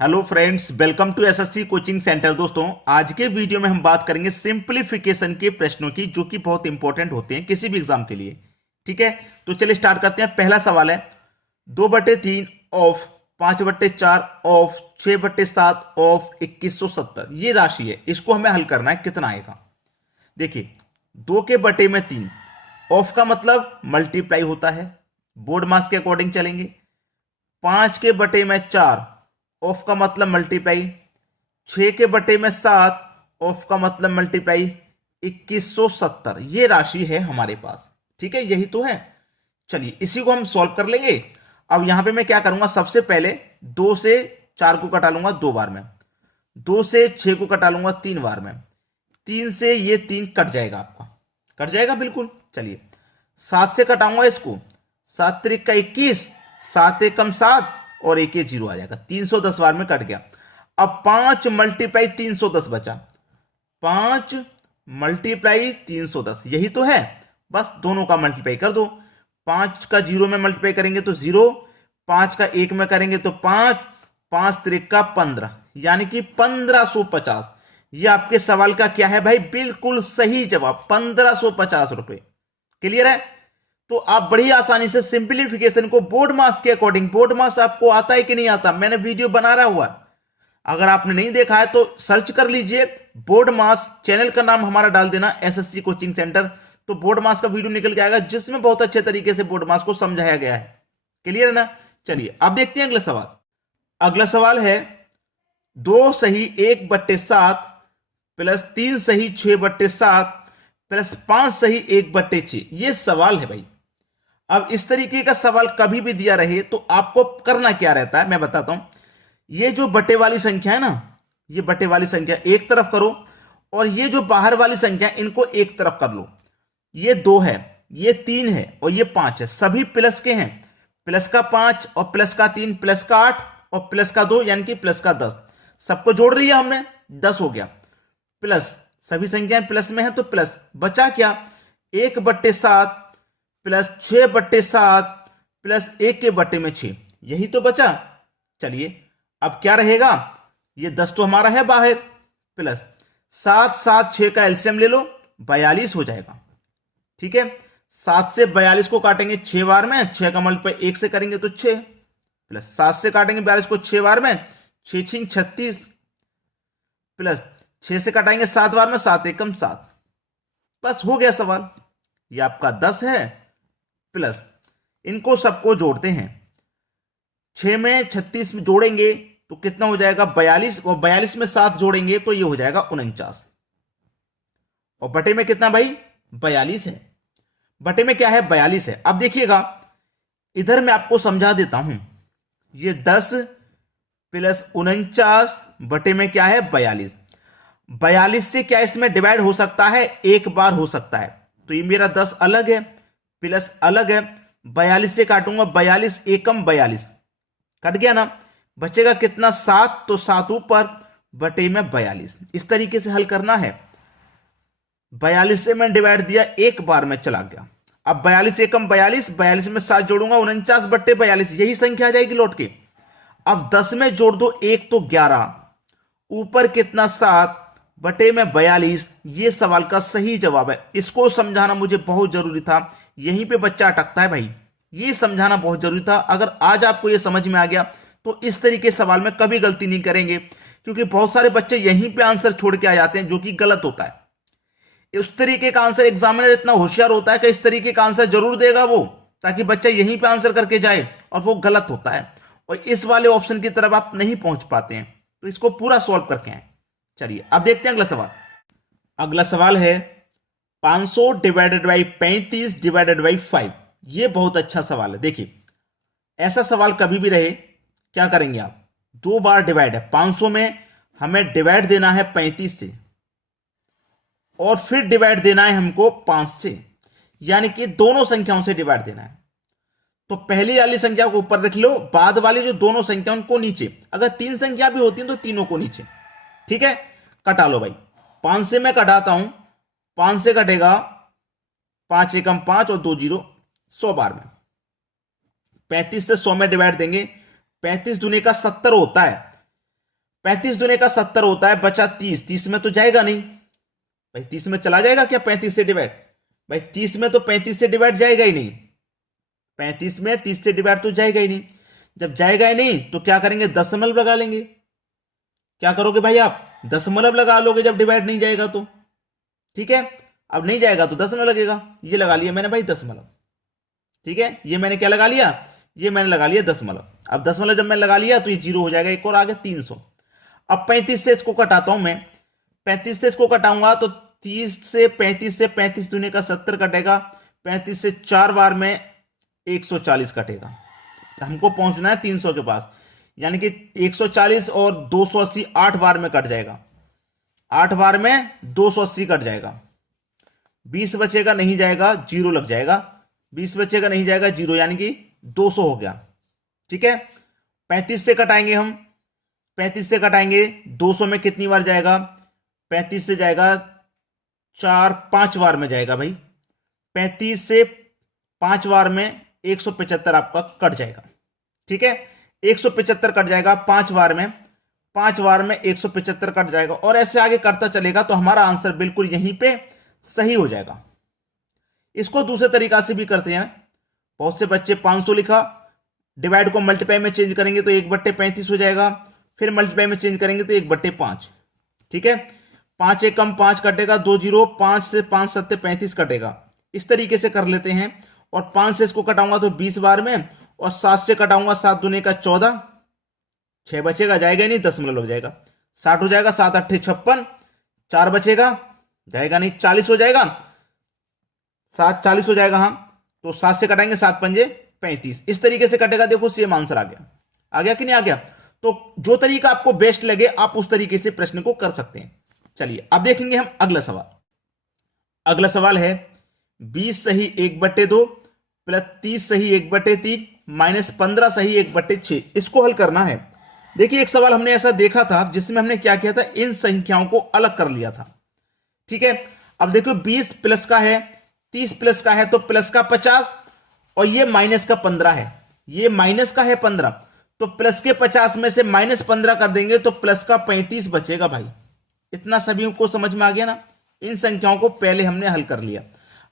Hello friends, welcome to SSC coaching centre. दोस्तों, आज के वीडियो में हम बात करेंगे सिंपलीफिकेशन के प्रश्नों की, जो कि बहुत इंपॉर्टेंट होते हैं किसी भी एग्जाम के लिए। ठीक है, तो चलिए स्टार्ट करते हैं। पहला सवाल है 2/3 ऑफ 5/4 ऑफ 6/7 ऑफ 2170। ये राशि है, इसको हमें हल करना है। कितना आएगा? देखिए, 2/3 ऑफ का मतलब मल्टीप्लाई होता है, बोर्ड मास के अकॉर्डिंग चलेंगे। 5/4 ऑफ का मतलब मल्टीप्लाई, 6/7 ऑफ का मतलब मल्टीप्लाई, 2170 ये राशि है हमारे पास। ठीक है, यही तो है। चलिए इसी को हम सॉल्व कर लेंगे। अब यहां पे मैं क्या करूंगा, सबसे पहले 2 से 4 को कटा लूंगा 2 बार में, 2 से 6 को कटा लूंगा 3 बार में, 3 से ये 3 कट जाएगा, आपका कट जाएगा बिल्कुल। चलिए 7 से कटाऊंगा इसको, 7 त्रिक का 21, 7 एकम 7 और 1 0 आ जाएगा, 310 बार में कट गया। अब 5 मल्टीप्लाई 310 बचा, 5 मल्टीप्लाई 310 यही तो है। बस दोनों का मल्टीप्लाई कर दो। 5 का 0 में मल्टीप्लाई करेंगे तो 0, 5 का 1 में करेंगे तो 5, 5 त्रिक का 15 यानी कि 1550। ये आपके सवाल का क्या है भाई? बिल्कुल सही जवाब, 1550 रुपए। क्लियर है? तो आप बड़ी आसानी से सिंपलीफिकेशन को बोर्ड मास के अकॉर्डिंग, बोर्ड मास आपको आता है कि नहीं आता, मैंने वीडियो बना रहा हुआ। अगर आपने नहीं देखा है तो सर्च कर लीजिए बोर्ड मास, चैनल का नाम हमारा डाल देना एसएससी कोचिंग सेंटर, तो बोर्ड मास का वीडियो निकल के आएगा, जिसमें बहुत अच्छे तरीके से बोर्ड मास को समझाया गया है। क्लियर है ना? चलिए अब देखते हैं अगला सवाल। अगला सवाल है 2 सही 1/7 प्लस 3 सही 6/7 प्लस 5 सही 1/6। ये सवाल है भाई। अब इस तरीके का सवाल कभी भी दिया रहे तो आपको करना क्या रहता है, मैं बताता हूं। ये जो बटे वाली संख्या है ना, ये बटे वाली संख्या एक तरफ करो, और ये जो बाहर वाली संख्या इनको एक तरफ कर लो। ये 2 है, ये 3 है और ये 5 है, सभी प्लस के हैं। प्लस का 5 और प्लस का 3 प्लस का 8 और प्लस का 2 यानी कि प्लस का 10। सबको जोड़ लिया हमने, 10 हो गया। प्लस सभी संख्याएं प्लस में है तो प्लस बचा क्या, 1/7 प्लस 6/7 प्लस 1/6, यही तो बचा। चलिए अब क्या रहेगा, ये 10 तो हमारा है बाहर, प्लस 7 7 6 का एलसीएम ले लो, 42 हो जाएगा। ठीक है, 7 से 42 को काटेंगे 6 बार में, 6 का मल्टीप्लाई 1 से करेंगे तो 6, प्लस 7 से काटेंगे 42 को 6 बार में, 6 6 36, प्लस 6 से काटेंगे 7 बार में, 7 एकम 7। बस हो गया सवाल। ये आपका 10 है, प्लस इनको सबको जोड़ते हैं, 6 में 36 में जोड़ेंगे तो कितना हो जाएगा 42, और 42 में 7 जोड़ेंगे तो ये हो जाएगा 49, और बटे में कितना भाई 42 है। बटे में क्या है 42 है। अब देखिएगा इधर मैं आपको समझा देता हूं, ये 10 प्लस 49 बटे में क्या है 42। 42 से क्या इसमें डिवाइड हो सकता है, एक बार हो सकता है, तो ये मेरा 10 अलग है, प्लस अलग है, 42 से काटूंगा, 42 एकम 42 कट गया ना, बचेगा कितना 7, तो 7 ऊपर बटे में 42। इस तरीके से हल करना है। 42 से मैं डिवाइड दिया, एक बार में चला गया। अब 42 एकम 42, 42 में 7 जोड़ूंगा, 49/42 यही संख्या आ जाएगी लौट के। अब 10 में जोड़ दो, एक तो 11, ऊपर कितना 7 बटे में 42। ये सवाल का सही जवाब है। इसको समझाना मुझे बहुत जरूरी था, यहीं पे बच्चा अटकता है भाई, ये समझाना बहुत जरूरी था। अगर आज आपको ये समझ में आ गया तो इस तरीके सवाल में कभी गलती नहीं करेंगे, क्योंकि बहुत सारे बच्चे यहीं पे आंसर छोड़ के आ जाते हैं, जो कि गलत होता है। उस तरीके का आंसर एग्जामिनर इतना होशियार होता है कि इस तरीके का आंसर जरूर देगा वो, ताकि बच्चा यहीं पे आंसर करके जाए, और वो गलत होता है, और इस वाले ऑप्शन की तरफ आप नहीं पहुंच पाते हैं। तो इसको पूरा सॉल्व करके आए। चलिए अब देखते हैं अगला सवाल। अगला सवाल है 500 डिवाइडेड बाई 35 डिवाइडेड बाई 5। ये बहुत अच्छा सवाल है। देखिए ऐसा सवाल कभी भी रहे, क्या करेंगे आप, 2 बार डिवाइड है, 500 में हमें डिवाइड देना है 35 से, और फिर डिवाइड देना है हमको 5 से, यानी कि दोनों संख्याओं से डिवाइड देना है। तो पहली वाली संख्या को ऊपर रख लो, बाद वाली जो दोनों संख्या उनको नीचे, अगर 3 संख्या भी होती हैं तो तीनों को नीचे। ठीक है, कटा लो भाई। 5 से मैं कटाता हूं, 5 से कटेगा 5 एकम 5 और 2 0, 100 बार में। 35 से 100 में डिवाइड देंगे, 35 दूनी का 70 होता है, 35 दूने का 70 होता है, बचा 30। 30 में तो जाएगा नहीं भाई, 30 में चला जाएगा क्या 35 से डिवाइड? भाई 30 में तो 35 से डिवाइड जाएगा ही नहीं, 35 में 30 से डिवाइड तो जाएगा ही नहीं। जब जाएगा ही नहीं तो क्या करेंगे, दशमलव लगा लेंगे। क्या करोगे भाई आप, दशमलव लगा लोगे जब डिवाइड नहीं जाएगा तो। ठीक है, अब नहीं जाएगा तो दशमलव लगेगा। ये लगा लिया मैंने भाई दशमलव। ठीक है, ये मैंने क्या लगा लिया, ये मैंने लगा लिया दशमलव। अब दशमलव जब मैंने लगा लिया तो ये 0 हो जाएगा, एक और आगे 300। अब 35 से इसको कटाता हूं मैं, 35 से इसको कटाऊंगा तो 30 से 35 दूने का 70 कटेगा, 35 से 4 बार में 140 कटेगा। हमको पहुंचना है 300 के पास, यानी कि 140 और 280 8 बार में कट जाएगा, 8 बार में 280 कट जाएगा। 20 बचेगा, नहीं जाएगा, 0 लग जाएगा। 20 बचेगा, नहीं जाएगा, 0, यानी कि 200 हो गया। ठीक है, 35 से कटाएंगे हम, 35 से कटाएंगे 200 में कितनी बार जाएगा, 35 से जाएगा 5 बार में जाएगा भाई। 35 से 5 बार में 175 आपका कट जाएगा। ठीक है, 175 कट जाएगा 5 बार में, 5 बार में 175 कट जाएगा, और ऐसे आगे करता चलेगा तो हमारा आंसर बिल्कुल यहीं पे सही हो जाएगा। इसको दूसरे तरीका से भी करते हैं। बहुत से बच्चे 500 लिखा, डिवाइड को मल्टीप्लाई में चेंज करेंगे तो 1/35 हो जाएगा, फिर मल्टीप्लाई में चेंज करेंगे तो 1/5। ठीक है, 5 एक कम 5 कटेगा, 2 0, 5 से 5 7 35 कटेगा। इस तरीके से कर लेते हैं। और 5 से इसको कटाऊंगा तो 20 बार में, और 7 से कटाऊंगा 7 दूने का 14, 6 बचेगा, जाएगा नहीं, दशमलव लग जाएगा, 60 हो जाएगा, 7 8 56, 4 बचेगा, जाएगा नहीं, 40 हो जाएगा, 7 40 हो जाएगा। हाँ, तो 7 से कटाएंगे 7 पंजे 35, इस तरीके से कटेगा। देखो सेम आंसर आ गया कि नहीं आ गया? तो जो तरीका आपको बेस्ट लगे आप उस तरीके से प्रश्न को कर सकते हैं। चलिए अब देखेंगे हम अगला सवाल। अगला सवाल है 20 सही 1/2 प्लस 30 सही 1/3 माइनस 15 सही 1/6। इसको हल करना है। देखिए एक सवाल हमने ऐसा देखा था जिसमें हमने क्या किया था, इन संख्याओं को अलग कर लिया था। ठीक है, अब देखो 20 प्लस का है, 30 प्लस का है, तो प्लस का 50, और ये माइनस का 15 है, ये माइनस का है 15, तो प्लस के 50 में से माइनस 15 कर देंगे तो प्लस का 35 बचेगा भाई। इतना सभी को समझ में आ गया ना? इन संख्याओं को पहले हमने हल कर लिया।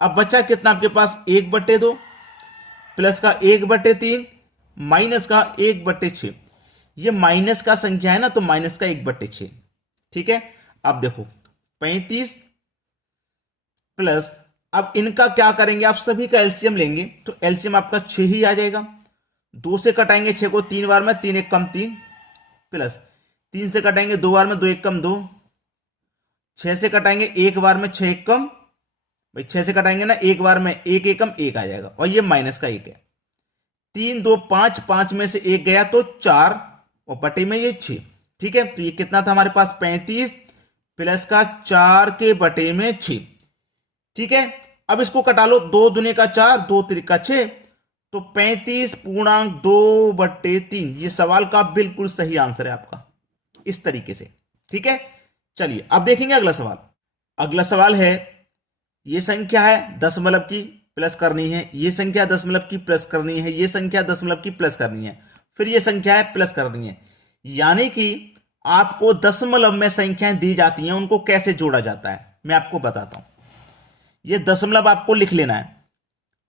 अब बचा कितना आपके पास, 1/2 प्लस का 1/3 माइनस का 1/6। ये माइनस का संख्या है ना, तो माइनस का 1/6। ठीक है, अब देखो 35 प्लस, अब इनका क्या करेंगे, आप सभी का एलसीएम लेंगे तो एलसीएम आपका 6 ही आ जाएगा। 2 से कटाएंगे 6 को 3 बार में, 3 1 कम 3, प्लस 3 से कटाएंगे 2 बार में, 2 1 कम 2, 6 से कटाएंगे 1 बार में, 6 1 कम, भाई 6 से कटाएंगे ना 1 बार में, 1 1 कम 1 आ जाएगा, और ये माइनस का 1 है। 3 2 5, 5 में से 1 गया तो 4, और बटे में ये 6। ठीक है, तो ये कितना था हमारे पास, 35 प्लस का 4 के बटे में 6। ठीक है, अब इसको कटा लो, 2 दूने का 4, 2 त्रिका 6, तो 35.2/3। ये सवाल का बिल्कुल सही आंसर है आपका, इस तरीके से। ठीक है, चलिए अब देखेंगे अगला सवाल। अगला सवाल है, ये संख्या है दशमलव की प्लस करनी है, ये संख्या दशमलव की प्लस करनी है, ये संख्या दशमलव की प्लस करनी है, फिर ये संख्या है प्लस करनी है। यानी कि आपको दशमलव में संख्याएं दी जाती हैं, उनको कैसे जोड़ा जाता है मैं आपको बताता हूं। ये दशमलव आपको लिख लेना है,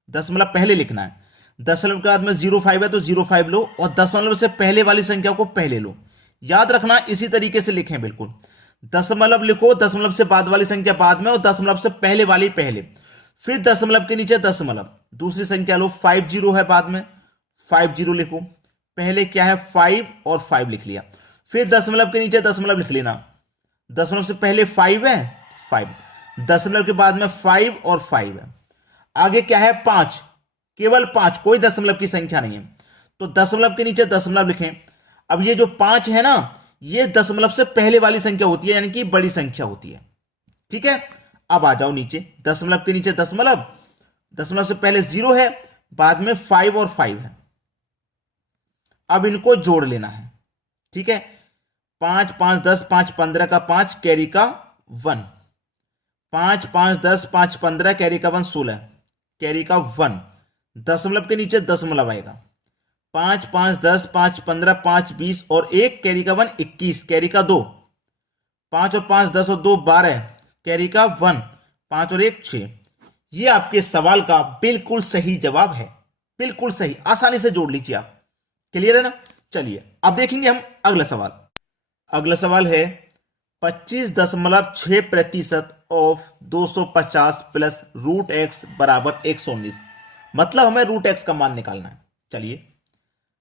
दशमलव पहले लिखना है, दशमलव के बाद में 05 है तो 05 लो, और दशमलव से पहले वाली संख्या को पहले लो। याद रखना इसी तरीके से लिखें बिल्कुल, दशमलव लिखो, दशमलव से बाद वाली संख्या बाद में, और दशमलव से पहले वाली पहले, फिर दशमलव के नीचे दशमलव, दूसरी संख्या लो, 50 है बाद में, 50 लिखो, पहले क्या है 5 और 5 लिख लिया, फिर दशमलव के नीचे दशमलव लिख लेना, दशमलव से पहले 5 है 5, दशमलव के बाद में 5 और 5 है, आगे क्या है 5, केवल 5, कोई दशमलव की संख्या नहीं है, तो दशमलव के नीचे दशमलव लिखें। अब ये जो 5 है ना, ये दशमलव से पहले वाली संख्या होती है, यानी कि बड़ी संख्या होती है। ठीक है, अब आ जाओ नीचे, दशमलव के नीचे दशमलव, दशमलव से पहले 0 है, बाद में 5 और 5 है, अब इनको जोड़ लेना है। ठीक है, 5 5 10 5 15 का 5, कैरी का 1, 5 5 10 5 15, कैरी का 1 16, कैरी का 1, दशमलव के नीचे दशमलव आएगा, 5 5 10, 5 15, 5 20 और 1 कैरी का 1 21, कैरी का 2, 5 और 5 10 और 2 12, कैरी का 1, 5 और 1 6। ये आपके सवाल का बिल्कुल सही जवाब है, बिल्कुल सही, आसानी से जोड़ लीजिए आप। क्लियर है ना? चलिए अब देखेंगे हम अगला सवाल। अगला सवाल है 25.6% ऑफ 250 प्लस रूट एक्स बराबर 119। मतलब हमें रूट एक्स का मान निकालना है। चलिए,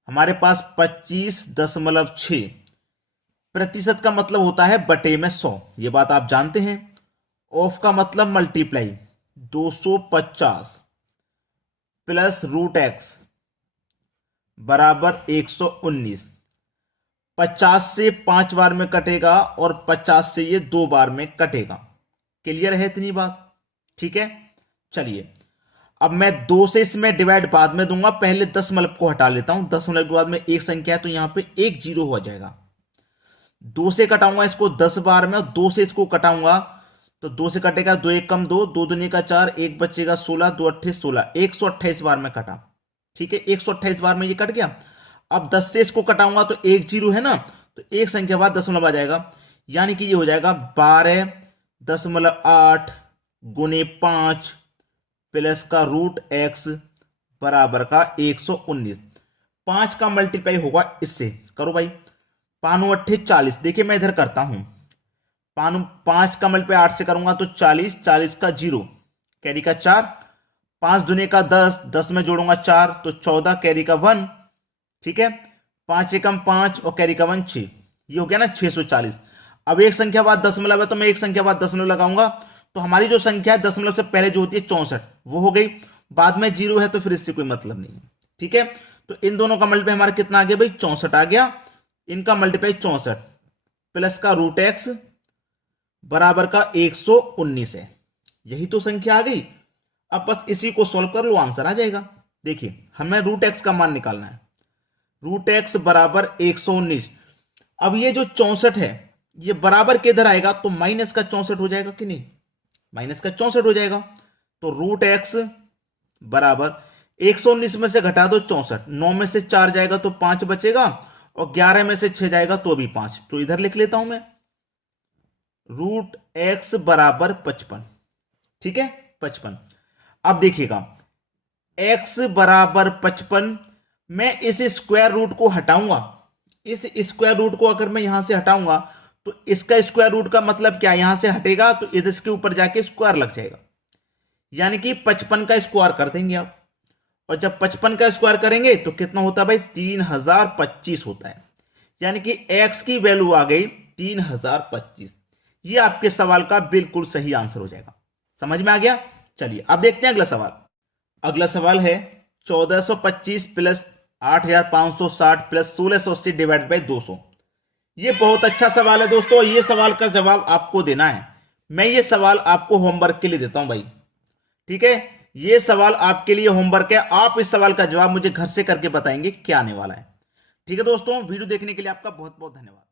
हमारे पास 25.6% का मतलब होता है बटे में 100, ये बात आप जानते हैं। ऑफ का मतलब मल्टीप्लाई 250 प्लस रूट एक्स बराबर 119। 50 से 5 बार में कटेगा और 50 से ये 2 बार में कटेगा। क्लियर है इतनी बात? ठीक है। चलिए, अब मैं 2 से इसमें डिवाइड बाद में दूंगा, पहले दशमलव को हटा लेता हूं। दशमलव के बाद में एक संख्या है तो यहां पे 1 0 हो जाएगा। 2 से कटाऊंगा इसको 10 बार में और 2 से इसको कटाऊंगा तो 2 से कटेगा 2 1 कम 2, 2 दूनी का 4, 1 बचेगा 16, 2 8 16, 128 बार में कटा। ठीक है, 128 बार में ये कट गया। अब 10 से इसको कटाऊंगा तो 1 0 है ना, तो एक संख्या बाद दशमलव आ जाएगा, यानी कि ये हो जाएगा 12.8 गुने 5 प्लस का रूट एक्स बराबर का 119। 5 का मल्टीप्लाई होगा इससे, करो भाई, 5 अट्ठे 40। देखिए मैं इधर करता हूं, 5 का मल्टीप्लाई 8 से करूंगा तो 40, 40 का 0, कैरी का 4, 5 दुने का 10, 10 में जोड़ूंगा 4 तो 14, कैरी का 1। ठीक है, 5 एकम 5 और कैरी का 1 6, ये हो गया ना 640। अब एक संख्या बाद दशमलव है तो मैं एक संख्या बाद दशमलव लगाऊंगा, तो हमारी जो संख्या है दशमलव से पहले जो होती है 64, वो हो गई। बाद में 0 है तो फिर इससे कोई मतलब नहीं है। ठीक है, तो इन दोनों का मल्टीप्लाई हमारा कितना आ गया भाई? 64 आ गया। इनका मल्टीप्लाई 64 प्लस का रूट एक्स बराबर का 119 है। यही तो संख्या आ गई। अब बस इसी को सॉल्व कर लो, आंसर आ जाएगा। देखिए, हमें रूट एक्स का मान निकालना है। रूट एक्स बराबर 119। अब ये जो 64 है ये बराबर के इधर आएगा तो माइनस का 64 हो जाएगा कि नहीं? माइनस का 64 हो जाएगा। तो रूट एक्स बराबर 119 में से घटा दो 64, 9 में से 4 जाएगा तो 5 बचेगा और 11 में से 6 जाएगा तो भी 5, तो इधर लिख लेता हूं मैं रूट एक्स बराबर 55। ठीक है, 55। अब देखिएगा, एक्स बराबर 55, मैं इस स्क्वायर रूट को हटाऊंगा। इस स्क्वायर रूट को अगर मैं यहां से हटाऊंगा तो इसका स्क्वायर रूट का मतलब क्या, यहां से हटेगा तो इसके ऊपर जाके स्क्वायर लग जाएगा, यानी कि 55 का स्क्वायर कर देंगे आप। और जब 55 का स्क्वायर करेंगे तो कितना होता है भाई? 3025 होता है, यानी कि एक्स की वैल्यू आ गई 3025। ये आपके सवाल का बिल्कुल सही आंसर हो जाएगा। समझ में आ गया? चलिए अब देखते हैं अगला सवाल। अगला सवाल है 1425 प्लस 8560 प्लस 1680 डिवाइड बाई 200। ये बहुत अच्छा सवाल है दोस्तों। ये सवाल का जवाब आपको देना है। मैं ये सवाल आपको होमवर्क के लिए देता हूं भाई। ठीक है, ये सवाल आपके लिए होमवर्क है। आप इस सवाल का जवाब मुझे घर से करके बताएंगे क्या आने वाला है। ठीक है दोस्तों, वीडियो देखने के लिए आपका बहुत बहुत धन्यवाद।